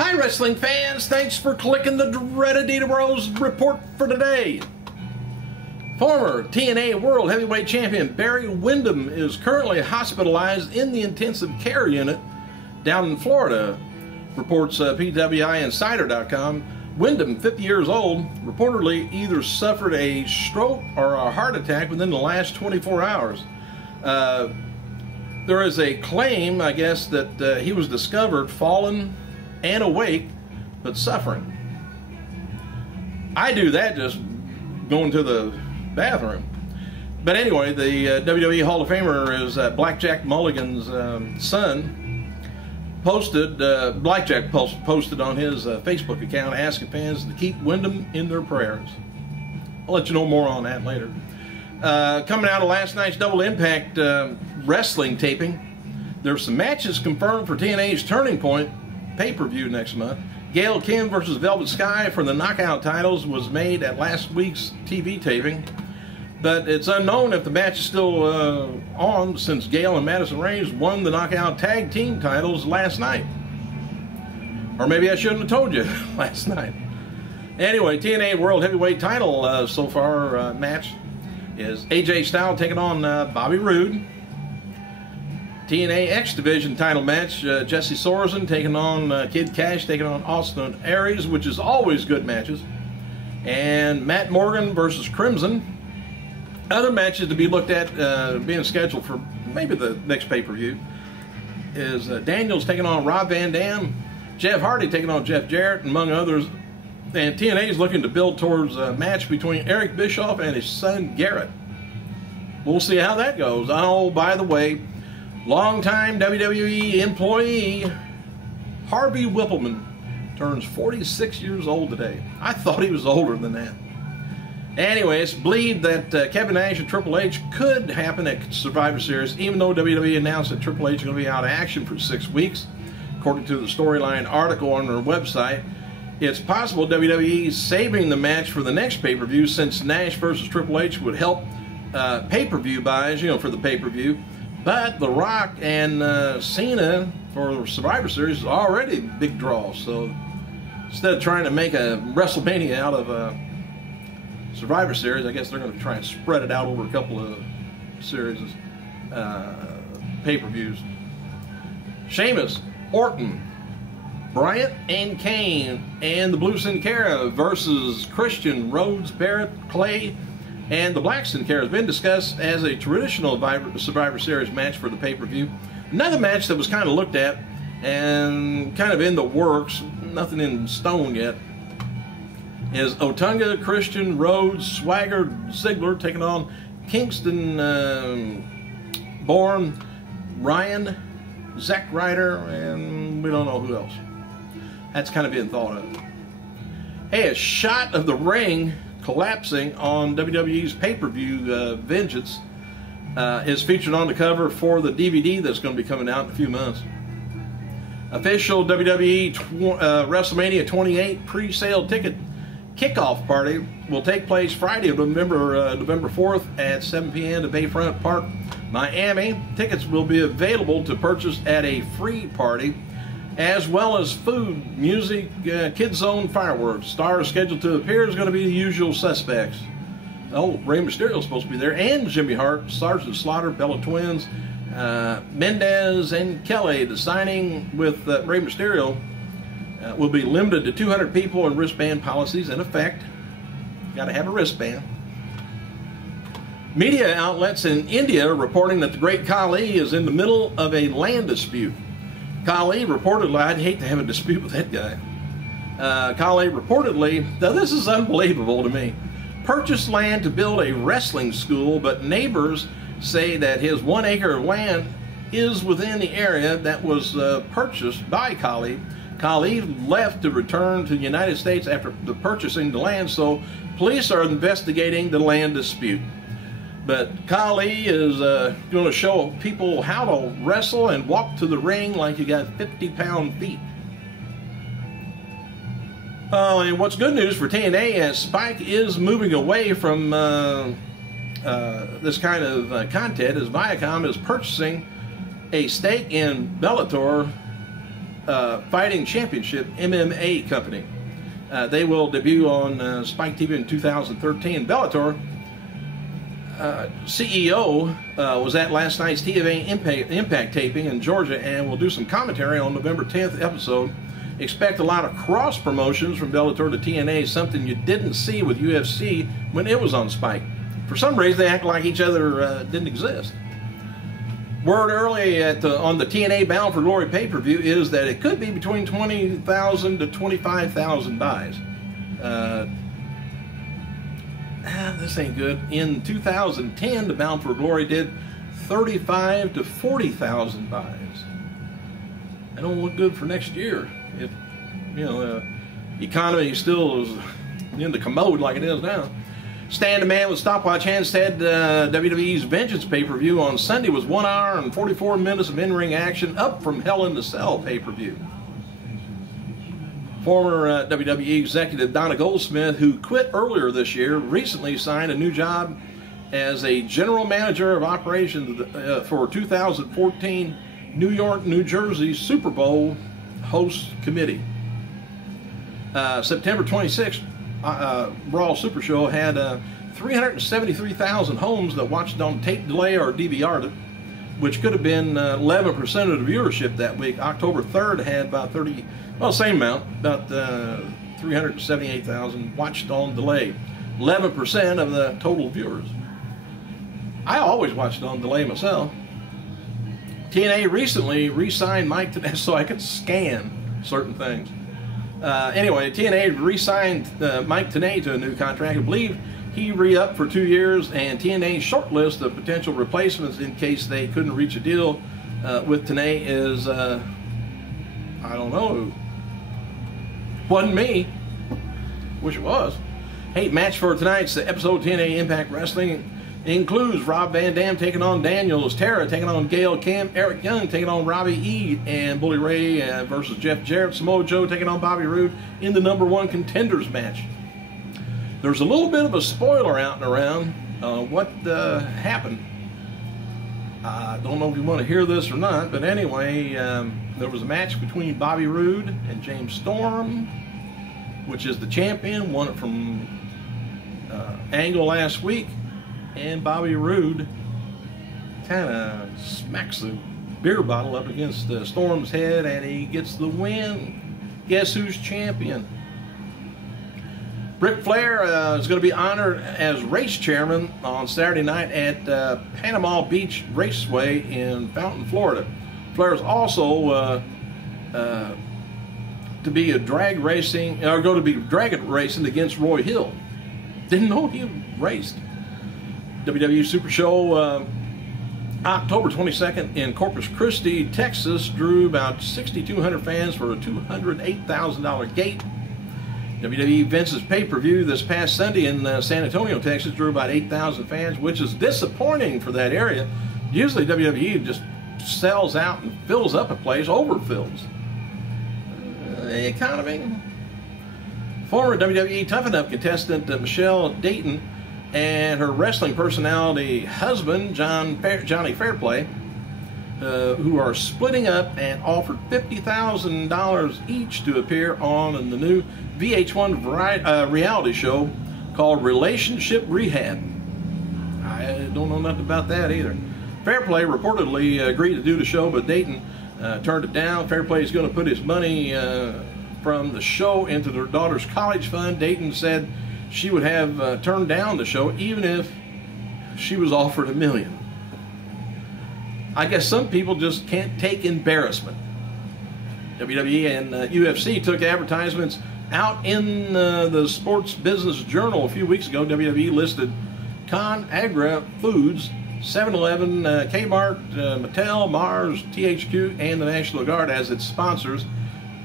Hi wrestling fans, thanks for clicking the dreaded Dita Rose report for today. Former TNA World Heavyweight Champion Barry Windham is currently hospitalized in the intensive care unit down in Florida, reports PWIinsider.com. Windham, 50 years old, reportedly either suffered a stroke or a heart attack within the last 24 hours. There is a claim, I guess, that he was discovered fallen and awake, but suffering. I do that just going to the bathroom. But anyway, the WWE Hall of Famer is Blackjack Mulligan's son. Blackjack posted on his Facebook account asking fans to keep Windham in their prayers. I'll let you know more on that later. Coming out of last night's Double Impact wrestling taping, there's some matches confirmed for TNA's Turning Point pay-per-view next month. Gail Kim versus Velvet Sky for the knockout titles was made at last week's TV taping, but it's unknown if the match is still on since Gail and Madison Rayne won the knockout tag team titles last night. Or maybe I shouldn't have told you last night. Anyway, TNA World Heavyweight title so far match is AJ Styles taking on Bobby Roode. TNA X Division title match, Jesse Sorensen taking on Kid Cash, taking on Austin Aries, which is always good matches. And Matt Morgan versus Crimson. Other matches to be looked at being scheduled for maybe the next pay-per-view is Daniels taking on Rob Van Dam, Jeff Hardy taking on Jeff Jarrett, among others. And TNA is looking to build towards a match between Eric Bischoff and his son Garrett. We'll see how that goes. Oh, by the way, longtime WWE employee Harvey Whippleman turns 46 years old today. I thought he was older than that. Anyway, it's believed that Kevin Nash and Triple H could happen at Survivor Series, even though WWE announced that Triple H is going to be out of action for 6 weeks, according to the Storyline article on their website. It's possible WWE saving the match for the next pay-per-view, since Nash versus Triple H would help pay-per-view buys, for the pay-per-view. But The Rock and Cena for Survivor Series is already a big draw. So instead of trying to make a WrestleMania out of Survivor Series, I guess they're going to try and spread it out over a couple of series, pay-per-views. Sheamus, Orton, Bryant and Kane, and the Blue Sin Cara versus Christian, Rhodes, Barrett, Clay, and the Black Sin Cara has been discussed as a traditional Survivor Series match for the pay-per-view. Another match that was kind of looked at and kind of in the works, nothing in stone yet, is Otunga, Christian, Rhodes, Swagger, Ziggler taking on Kingston, Bourne, Ryan, Zack Ryder, and we don't know who else. That's kind of being thought of. Hey, a shot of the ring collapsing on WWE's pay-per-view Vengeance is featured on the cover for the DVD that's going to be coming out in a few months. Official WWE WrestleMania 28 pre-sale ticket kickoff party will take place Friday, November 4th at 7 p.m. at Bayfront Park, Miami. Tickets will be available to purchase at a free party, as well as food, music, Kids Zone fireworks. Stars scheduled to appear is going to be the usual suspects. Oh, Rey Mysterio is supposed to be there, and Jimmy Hart, Sergeant Slaughter, Bella Twins, Mendez, and Kelly. The signing with Rey Mysterio will be limited to 200 people, and wristband policies in effect. Got to have a wristband. Media outlets in India reporting that the great Khali is in the middle of a land dispute. Khali reportedly, I'd hate to have a dispute with that guy. Khali reportedly, now this is unbelievable to me, purchased land to build a wrestling school, but neighbors say that his 1 acre of land is within the area that was purchased by Khali. Khali left to return to the United States after purchasing the land, so police are investigating the land dispute. But Khali is going to show people how to wrestle and walk to the ring like you got 50-pound feet. And what's good news for TNA, as Spike is moving away from this kind of content, as Viacom is purchasing a stake in Bellator Fighting Championship MMA company. They will debut on Spike TV in 2013. Bellator CEO was at last night's TVA Impact taping in Georgia and will do some commentary on November 10th episode. Expect a lot of cross promotions from Bellator to TNA, something you didn't see with UFC when it was on Spike. For some reason, they act like each other didn't exist. Word early on the TNA Bound for Glory pay-per-view is that it could be between 20,000 to 25,000 buys. This ain't good. In 2010, the Bound for Glory did 35 to 40,000 buys. That don't look good for next year. If economy still is in the commode like it is now. Stand a Man with Stopwatch Hands said WWE's Vengeance pay-per-view on Sunday was 1 hour and 44 minutes of in-ring action, up from Hell in the Cell pay-per-view. Former WWE executive Donna Goldsmith, who quit earlier this year, recently signed a new job as a general manager of operations for 2014 New York, New Jersey Super Bowl host committee. September 26th, Raw Super Show had 373,000 homes that watched on tape delay or DVR'd it, which could have been 11% of the viewership that week. October 3rd had about same amount, about 378,000 watched on delay. 11% of the total viewers. I always watched on delay myself. TNA recently re-signed Mike Tenay so I could scan certain things. Anyway, TNA re-signed Mike Tenay to a new contract. I believe he re-upped for 2 years, and TNA's short list of potential replacements in case they couldn't reach a deal with Tenay is, I don't know, wasn't me. Wish it was. Hey, match for tonight's episode TNA Impact Wrestling includes Rob Van Dam taking on Daniels, Tara taking on Gail Kim, Eric Young taking on Robbie E, and Bully Ray versus Jeff Jarrett, Samoa Joe taking on Bobby Roode in the #1 contenders match. There's a little bit of a spoiler out and around what happened. I don't know if you want to hear this or not, but anyway, there was a match between Bobby Roode and James Storm, which is the champion, won it from Angle last week, and Bobby Roode kind of smacks the beer bottle up against Storm's head, and he gets the win. Guess who's champion? Ric Flair is going to be honored as race chairman on Saturday night at Panama Beach Raceway in Fountain, Florida. Flair is also to be dragon racing against Roy Hill. Didn't know he raced. WWE Super Show October 22nd in Corpus Christi, Texas, drew about 6,200 fans for a $208,000 gate. WWE Vince's pay-per-view this past Sunday in San Antonio, Texas, drew about 8,000 fans, which is disappointing for that area. Usually WWE just sells out and fills up a place, overfills. The economy. Former WWE Tough Enough contestant Michelle Dayton and her wrestling personality husband, Johnny Fairplay, who are splitting up and offered $50,000 each to appear on the new VH1 reality show called Relationship Rehab. I don't know nothing about that either. Fairplay reportedly agreed to do the show, but Dayton turned it down. Fairplay is going to put his money from the show into their daughter's college fund. Dayton said she would have turned down the show even if she was offered $1 million. I guess some people just can't take embarrassment. WWE and UFC took advertisements out in the Sports Business Journal a few weeks ago. WWE listed ConAgra Foods, 7-Eleven, Kmart, Mattel, Mars, THQ, and the National Guard as its sponsors.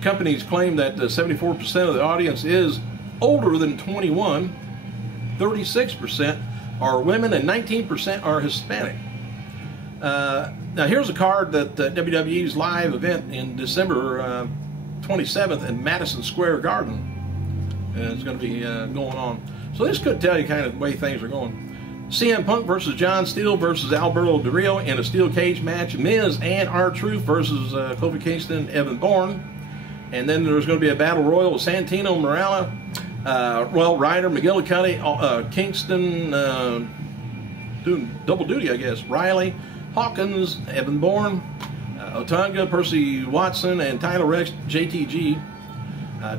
Companies claim that 74% of the audience is older than 21, 36% are women, and 19% are Hispanic. Now here's a card that WWE's live event in December 27th in Madison Square Garden is going to be going on. So this could tell you kind of the way things are going. CM Punk versus John Steele versus Alberto Del Rio in a steel cage match. Miz and R-Truth versus Kofi Kingston and Evan Bourne. And then there's going to be a battle royal with Santino Marella, Royal Ryder, McGillicuddy, Kingston, doing double duty, I guess, Riley, Hawkins, Evan Bourne, Otunga, Percy Watson, and Tyler Rex, JTG.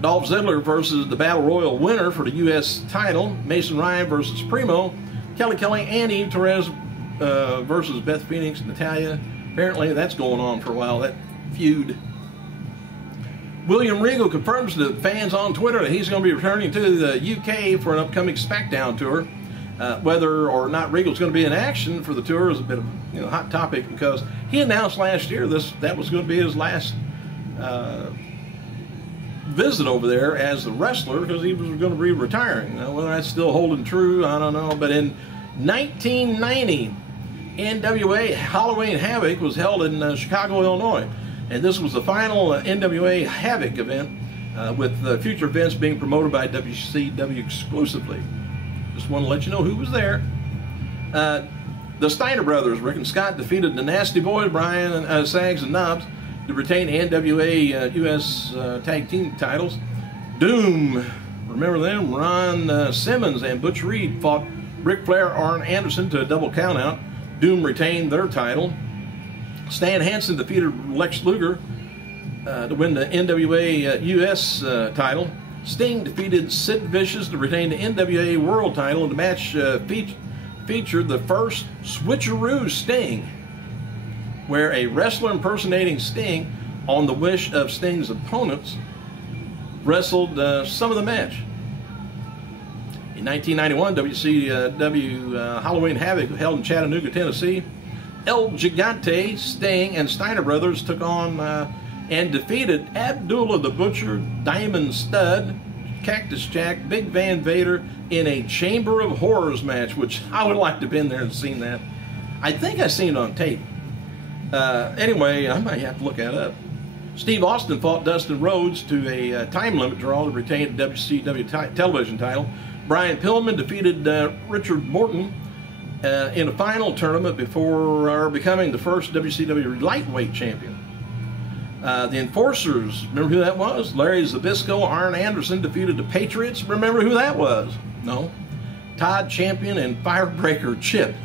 Dolph Ziggler versus the Battle Royal winner for the U.S. title, Mason Ryan versus Primo, Kelly, and Eve Torres versus Beth Phoenix, Natalia. Apparently that's going on for a while, that feud. William Regal confirms to fans on Twitter that he's going to be returning to the UK for an upcoming SmackDown tour. Whether or not Regal's going to be in action for the tour is a bit of a hot topic, because he announced last year that was going to be his last visit over there as a wrestler, because he was going to be retiring. Whether that's still holding true, I don't know. But in 1990, NWA Halloween Havoc was held in Chicago, Illinois. And this was the final NWA Havoc event, with future events being promoted by WCW exclusively. Just want to let you know who was there. The Steiner brothers, Rick and Scott, defeated the Nasty Boys, Brian, Sags, and Knobs, to retain the NWA U.S. Tag Team titles. Doom, remember them? Ron Simmons and Butch Reed fought Ric Flair, Arn Anderson to a double countout. Doom retained their title. Stan Hansen defeated Lex Luger to win the NWA U.S. title. Sting defeated Sid Vicious to retain the NWA World title. The match featured the first switcheroo Sting, where a wrestler impersonating Sting on the wish of Sting's opponents wrestled some of the match. In 1991, WCW Halloween Havoc held in Chattanooga, Tennessee. El Gigante, Sting, and Steiner brothers took on and defeated Abdullah the Butcher, Diamond Stud, Cactus Jack, Big Van Vader in a Chamber of Horrors match, which I would like to have been there and seen that. I think I seen it on tape. Anyway, I might have to look that up. Steve Austin fought Dustin Rhodes to a time limit draw to retain the WCW television title. Brian Pillman defeated Richard Morton in a final tournament before becoming the first WCW lightweight champion. The Enforcers, remember who that was? Larry Zbyszko, Arn Anderson defeated the Patriots. Remember who that was? No. Todd Champion and Firebreaker Chip.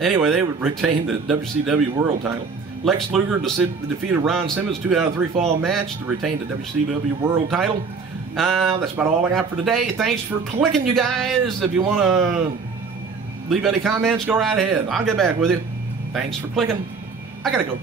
Anyway, they would retain the WCW World title. Lex Luger defeated Ron Simmons 2 out of 3 fall match to retain the WCW World title. That's about all I got for today. Thanks for clicking, you guys. If you want to leave any comments, go right ahead. I'll get back with you. Thanks for clicking. I gotta go.